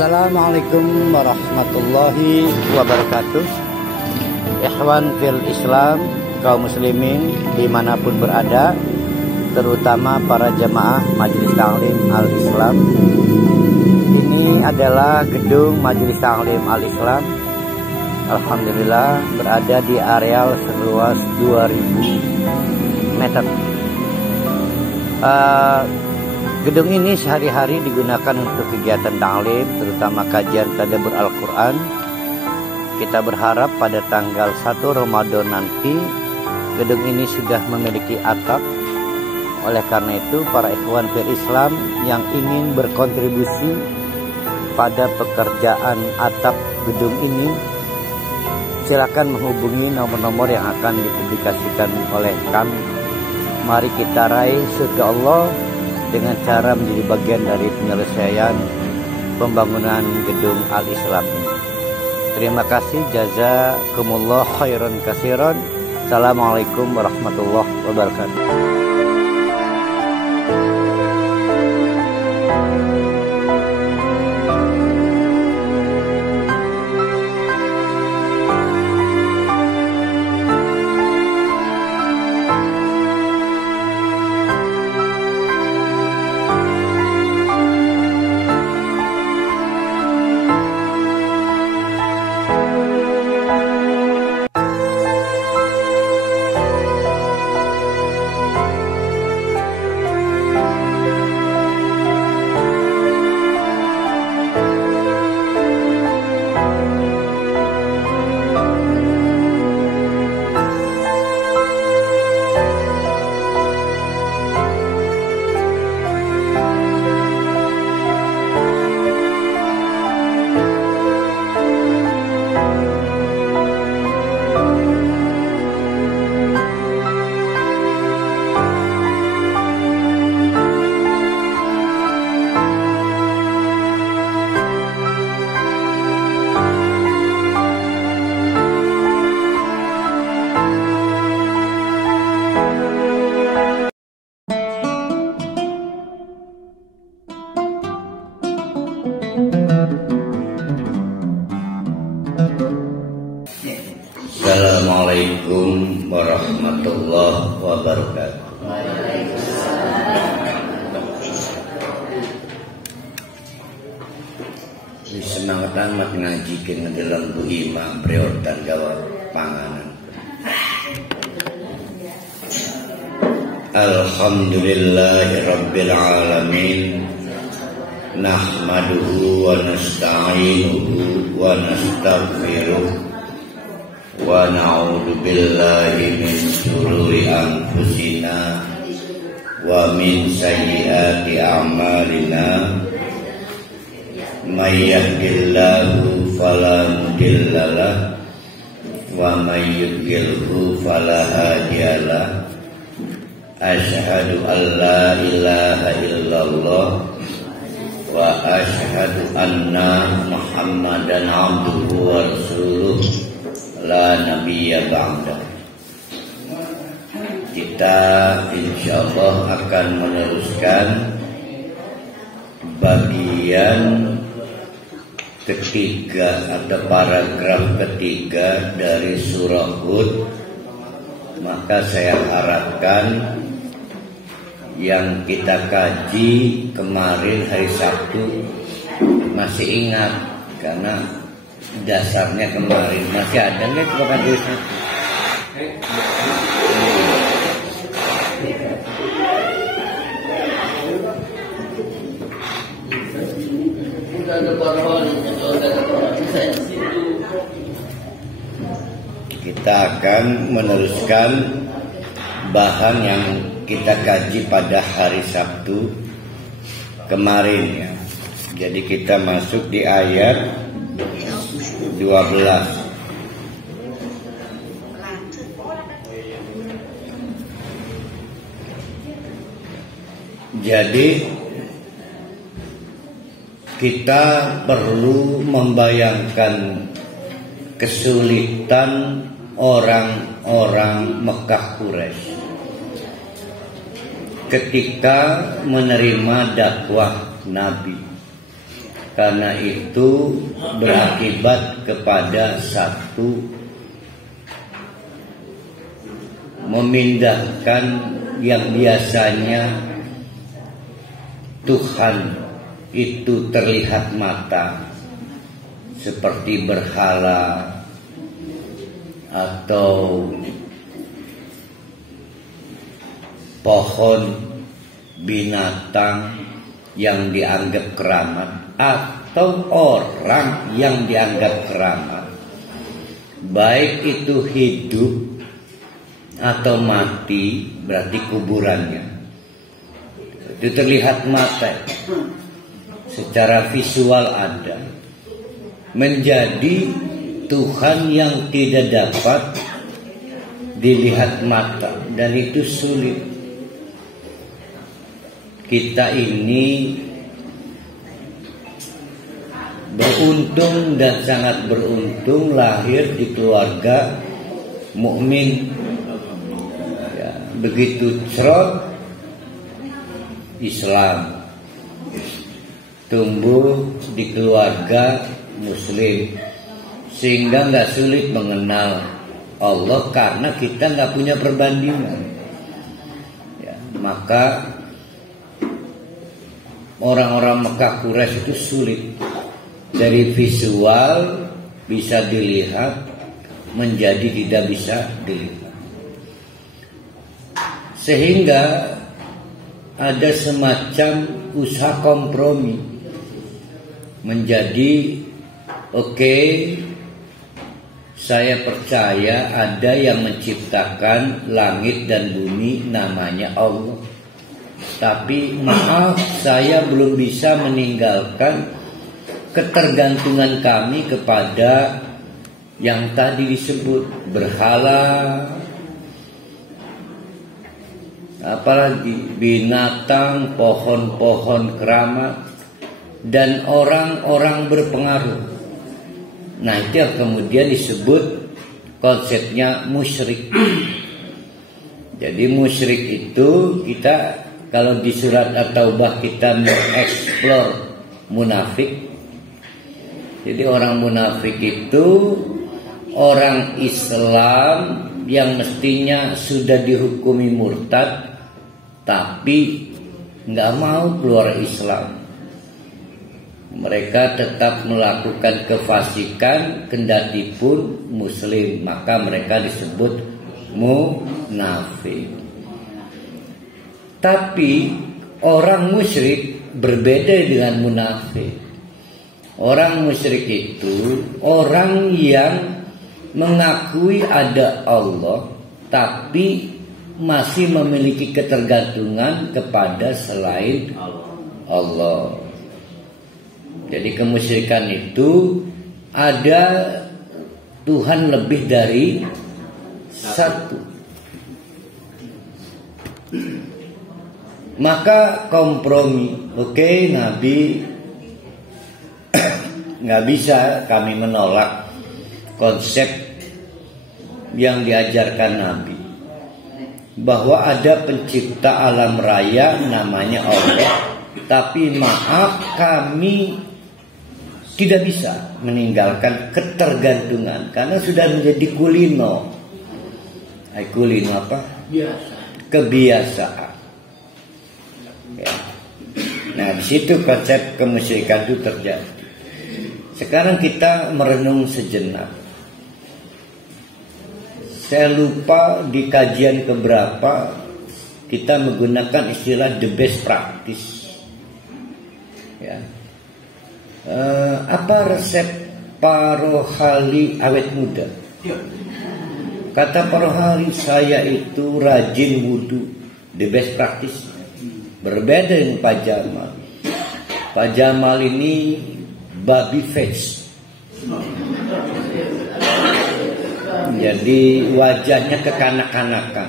Assalamualaikum warahmatullahi wabarakatuh. Ikhwan fil Islam, kaum muslimin dimanapun berada, terutama para jamaah Majelis Ta'lim Al-Islam. Ini adalah gedung Majelis Ta'lim Al-Islam. Alhamdulillah berada di areal seluas 2000 meter. Gedung ini sehari-hari digunakan untuk kegiatan ta'lim, terutama kajian tadabbur Al-Quran. Kita berharap pada tanggal 1 Ramadan nanti gedung ini sudah memiliki atap. Oleh karena itu, para ikhwan fil Islam yang ingin berkontribusi pada pekerjaan atap gedung ini, silakan menghubungi nomor-nomor yang akan dipublikasikan oleh kami. Mari kita raih surga Allah dengan cara menjadi bagian dari penyelesaian pembangunan gedung Al-Islam ini. Terima kasih, jazakumullah khairan katsiran. Assalamualaikum warahmatullahi wabarakatuh. Assalamualaikum warahmatullahi wabarakatuh. Disenangkan mat ngaji kena dalam Bu Ima prioritas gawat panganan. Alhamdulillahirabbil alamin. Nahmaduhu wa nasta'inuhu wa nastaghfiruh. Wa na'udzu billahi min shururi anfusina wa min sayyiati a'malina. May yahdihillahu fala mudhillalah wa may yudlilhu fala hadiyalah. Asyhadu an la ilaha illallah wa asyhadu anna Muhammadan abduhu wa rasuluh. La nabiyya ba'da. Kita insyaallah akan meneruskan bagian ketiga atau paragraf ketiga dari surah Hud. Maka saya harapkan yang kita kaji kemarin hari Sabtu masih ingat, karena dasarnya kemarin masih ada nggak coba hadisnya? Kita akan meneruskan bahan yang kita kaji pada hari Sabtu kemarin ya. Jadi kita masuk di ayat 12. Jadi kita perlu membayangkan kesulitan orang-orang Mekah Quraisy ketika menerima dakwah Nabi. Karena itu berakibat kepada satu, memindahkan yang biasanya Tuhan itu terlihat mata seperti berhala atau pohon, binatang yang dianggap keramat, atau orang yang dianggap keramat, baik itu hidup atau mati, berarti kuburannya itu terlihat mata, secara visual ada, menjadi Tuhan yang tidak dapat dilihat mata, dan itu sulit. Kita ini beruntung dan sangat beruntung lahir di keluarga mukmin. Ya, begitu cerot Islam, tumbuh di keluarga Muslim, sehingga nggak sulit mengenal Allah karena kita nggak punya perbandingan. Ya, maka orang-orang Mekah Quraisy itu sulit. Dari visual bisa dilihat menjadi tidak bisa dilihat. Sehingga ada semacam usaha kompromi. Menjadi oke, saya percaya ada yang menciptakan langit dan bumi, namanya Allah. Tapi maaf, saya belum bisa meninggalkan ketergantungan kami kepada yang tadi disebut berhala, apalagi binatang, pohon-pohon keramat, dan orang-orang berpengaruh. Nah, itu yang kemudian disebut konsepnya musyrik. Jadi musyrik itu, kita kalau di surat At-Taubah kita mengeksplor munafik. Jadi orang munafik itu orang Islam yang mestinya sudah dihukumi murtad, tapi nggak mau keluar Islam. Mereka tetap melakukan kefasikan kendati pun Muslim, maka mereka disebut munafik. Tapi orang musyrik berbeda dengan munafik. Orang musyrik itu orang yang mengakui ada Allah, tapi masih memiliki ketergantungan kepada selain Allah. Jadi kemusyrikan itu ada Tuhan lebih dari satu. Maka kompromi, oke, Nabi nggak bisa kami menolak konsep yang diajarkan Nabi, bahwa ada pencipta alam raya namanya Allah, tapi maaf, kami tidak bisa meninggalkan ketergantungan karena sudah menjadi kulino. Kulino apa? Kebiasaan. Ya. Nah, di situ konsep kemusyrikan itu terjadi. Sekarang kita merenung sejenak. Saya lupa di kajian keberapa kita menggunakan istilah the best practice. Ya. Apa resep Parohali awet muda? Kata Parohali, saya itu rajin wudhu, the best practice. Berbeda dengan Pak Jamal. Pak Jamal ini baby face. Jadi wajahnya kekanak-kanakan.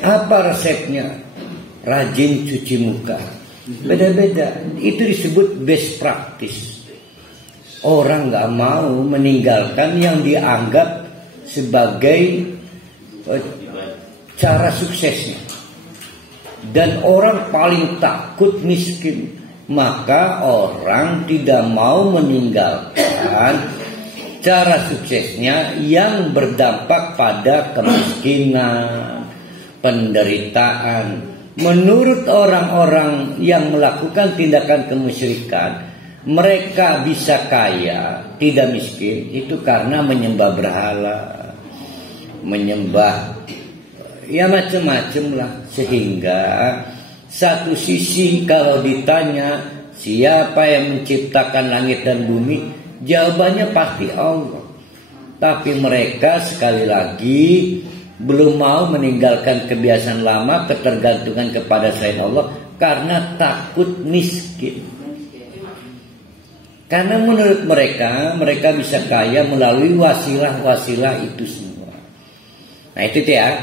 Apa resepnya? Rajin cuci muka. Beda-beda. Itu disebut best practice. Orang gak mau meninggalkan yang dianggap sebagai cara suksesnya. Dan orang paling takut miskin. maka orang tidak mau meninggalkan cara suksesnya yang berdampak pada kemiskinan, penderitaan. Menurut orang-orang yang melakukan tindakan kemusyrikan, mereka bisa kaya, tidak miskin, itu karena menyembah berhala, menyembah ya macam-macam lah. Sehingga satu sisi kalau ditanya siapa yang menciptakan langit dan bumi, jawabannya pasti Allah. Tapi mereka sekali lagi belum mau meninggalkan kebiasaan lama, ketergantungan kepada selain Allah karena takut miskin. Karena menurut mereka, mereka bisa kaya melalui wasilah-wasilah itu semua. Nah itu ya,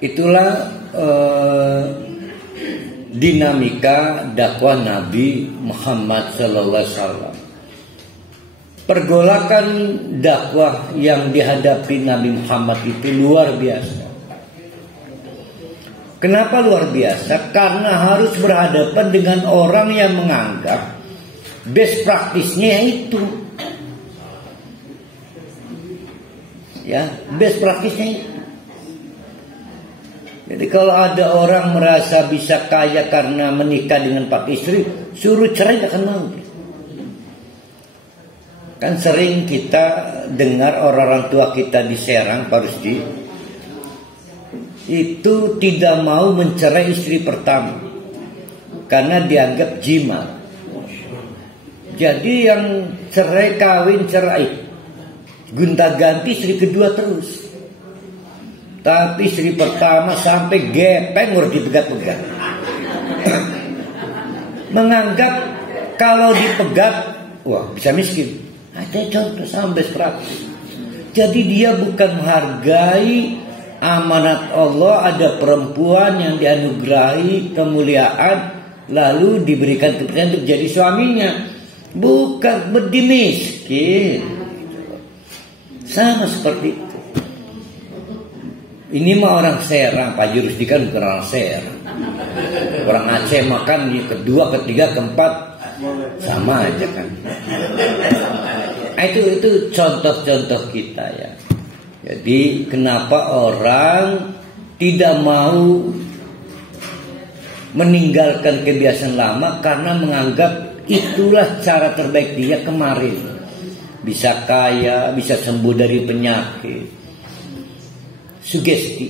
itulah dinamika dakwah Nabi Muhammad SAW. Pergolakan dakwah yang dihadapi Nabi Muhammad itu luar biasa. Kenapa luar biasa? Karena harus berhadapan dengan orang yang menganggap best practice-nya itu, ya, best practice-nya itu. Jadi kalau ada orang merasa bisa kaya karena menikah dengan 4 istri, suruh cerai gak akan mau. Kan sering kita dengar orang-orang tua kita di Serang, Pak Rusdi, itu tidak mau mencerai istri pertama karena dianggap jimat. Jadi yang cerai kawin cerai, gonta-ganti istri kedua terus. Tapi istri pertama sampai gepeng harus dipegat-pegat. Menganggap kalau dipegat, wah bisa miskin. Ada contoh sampai praktis. Jadi dia bukan menghargai amanat Allah, ada perempuan yang dianugerahi kemuliaan lalu diberikan kepercayaan untuk jadi suaminya. Bukan berdimiskin. Sama seperti itu. Ini mah orang Serang, Pak Rusdi kan bukan orang Serang. Orang Aceh makan di kedua, ketiga, keempat sama aja kan. Itu contoh-contoh kita ya. Jadi kenapa orang tidak mau meninggalkan kebiasaan lama? Karena menganggap itulah cara terbaik dia kemarin. Bisa kaya, bisa sembuh dari penyakit. Sugesti.